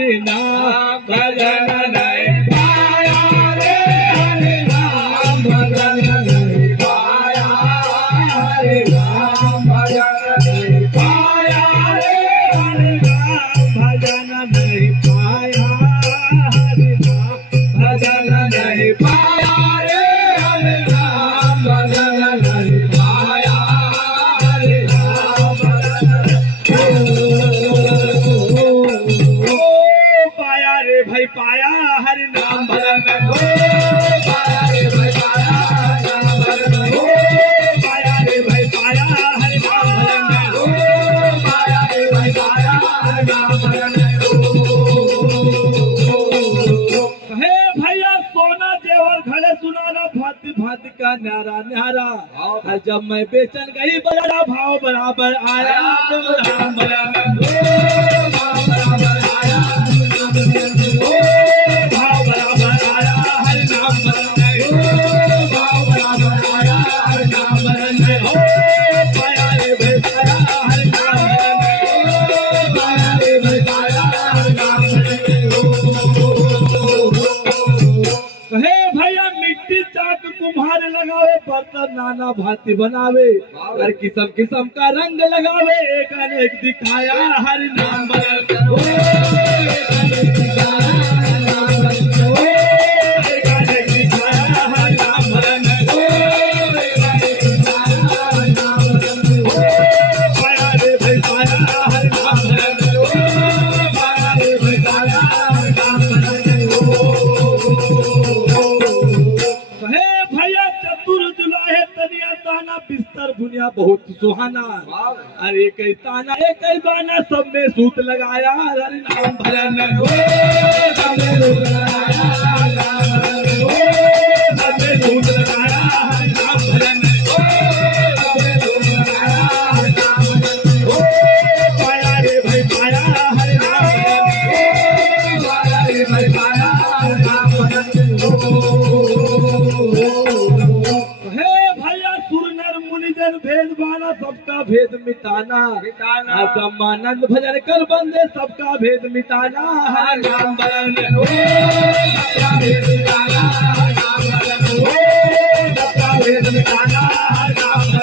हरि नाम भजन नहीं पाया रे हरि नाम भजन नहीं पाया हरि नाम भजन नहीं पाया रे हरि नाम भजन नहीं पाया हरि नाम भजन नहीं पाया रे हरि नाम भजन नहीं पाया हरि नाम पाया रे भाई पाया हरि नाम भजन पाया रे भाई पाया पाया रे भाई पाया हरि नाम भजन पाया रे भाई पाया हरि नाम भजन कहे भैया सोना जेवर घड़े सुनाना भांति भांति का न्यारा न्यारा जब मैं बेचन गई बड़ा भाव बराबर आया तो राम बराबर आया भाव बराबर आया हरि नाम भाव बराबर आया हरि नाम पाया रे भाई पाया हरि नाम पाया रे भाई पाया हरि नाम कहे भैया मिट्टी चाक कुम्हार लगावे बर्तन नाना भांति बनावे हर किस्म किस्म का रंग लगावे एक अनेक दिखाया हरि नाम बिस्तर बुनिया बहुत सुहाना अरे कई ताना एक बाना सब में सूत लगाया हरि नाम भजन सब में सूत लगाया हरि नाम भजन पाया रे भाई पाया हरि नाम पाया रे भाई पाया हरि नाम भजन भेद बाना सबका भेद मिटाना ब्रह्मानंद भजन कर बंदे सबका भेद मिटाना हरि नाम भजन सबका भेद मिटाना हरि नाम भजन सबका भेद मिटाना हरि नाम